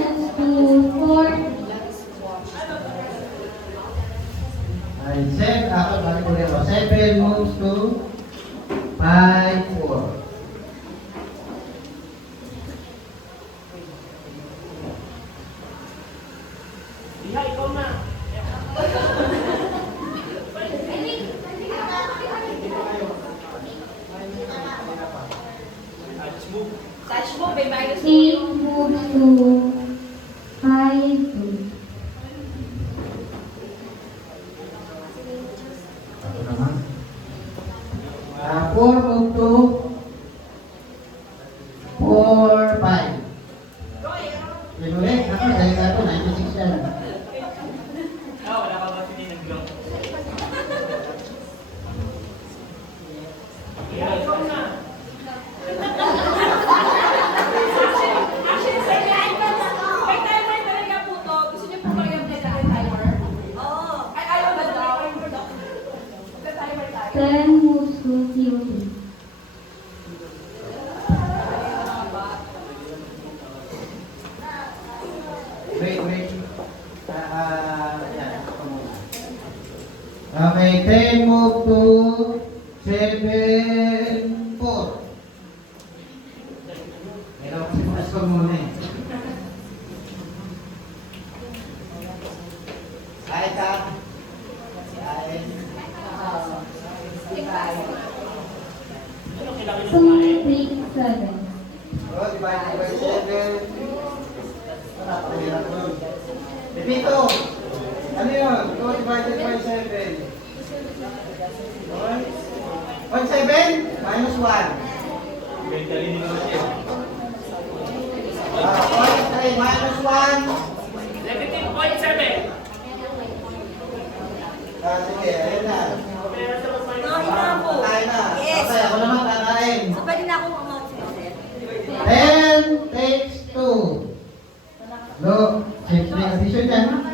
moves to 4. Ay, 7, balik ulit ako. 7 moves to 5, 4. Iha, ikaw na. Touch mo, may minus 8 moves to 5, 2. Ako naman. 4 move to 4, 5. Yan ulit. Ako, dahil ako, 96 yan. Wala ka ba sininaglaw? Iha, ikaw na. Actually, sir, may timer talaga po to. Gusto niyo po mag-apply sa timer? Oo. Ay, ayaw ba daw? Magka-timer tayo. 10 moves to 0. Wait. Yan. Ako muna. Okay, 10 move to 7, 4. Meron kasi mga score muna eh. Ay, ka. Ay. Ano kailangan 2, mo kumain? 3, 7. Oh, divided by 7. Repito. Ano yun? 2 divided by 7. 0.7 minus 1. May galing naman yan. 0.3 minus 1. 17.7. Sige, ayun na. Nakain na ako. Kakain na. Yes. Okay, ako naman kakain. So, pwede na akong umount sir. 10 takes 2. No, siyempre, addition yan.